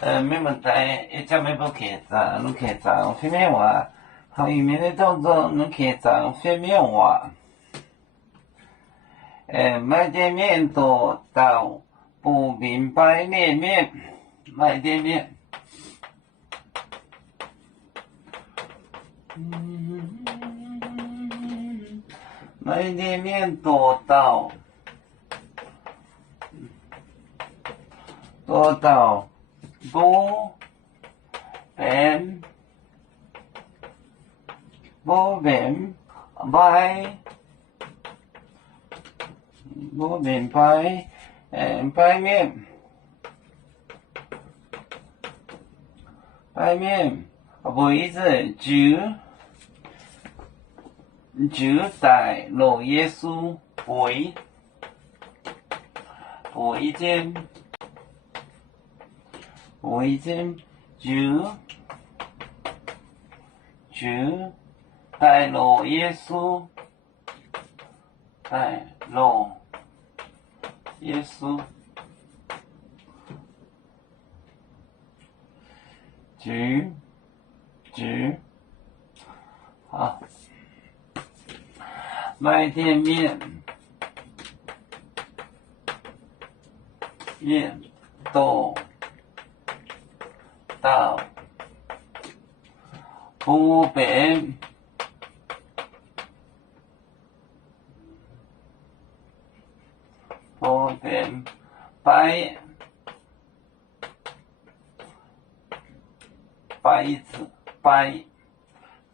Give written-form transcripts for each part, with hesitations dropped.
没问题，一只没不客栈，侬客栈方面话，后面的动作侬客栈方面话，买点面多到不明白面面，买点面。买点面多到不明白白面位置就在老耶稣背肩就在老耶稣好，买点面多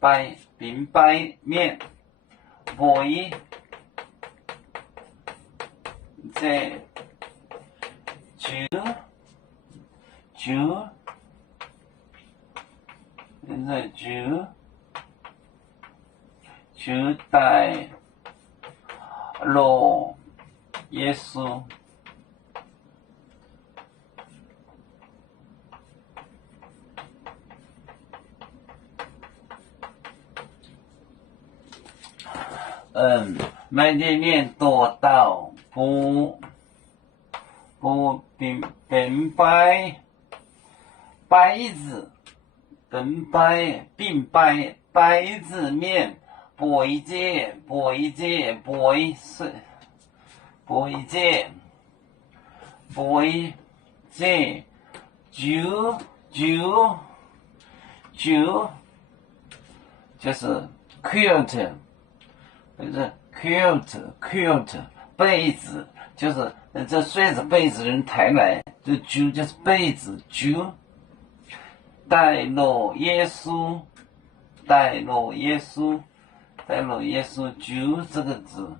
到不明白面为这就带老耶稣买点面多到不明白白字面背肩就是 quilt 被子，就是这睡着被子人抬来，这就是被子带老耶稣这个字，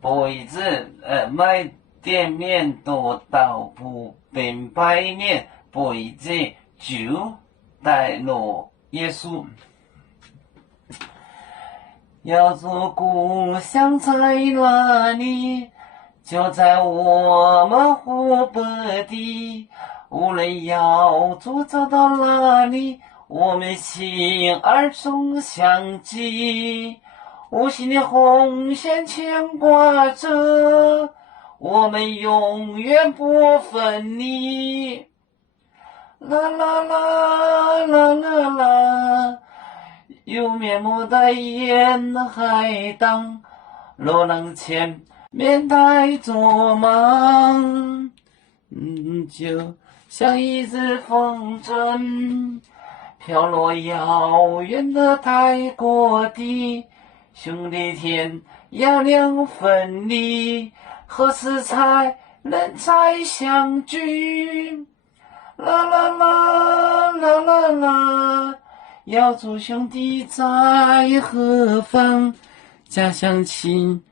被子买点面多到不明白面被子就带老耶稣。要做故乡在哪里？就在我们湖北地。无论要走到哪里，我们心儿总相系。无形的红线牵挂着，我们永远不分离。啦啦啦啦啦啦，有面目的沿海荡，罗浪前面带着忙，就像一只风筝，飘落遥远的泰国地。兄弟天涯两分离，何时才能再相聚？啦啦啦啦啦啦，要做兄弟在何方？家乡亲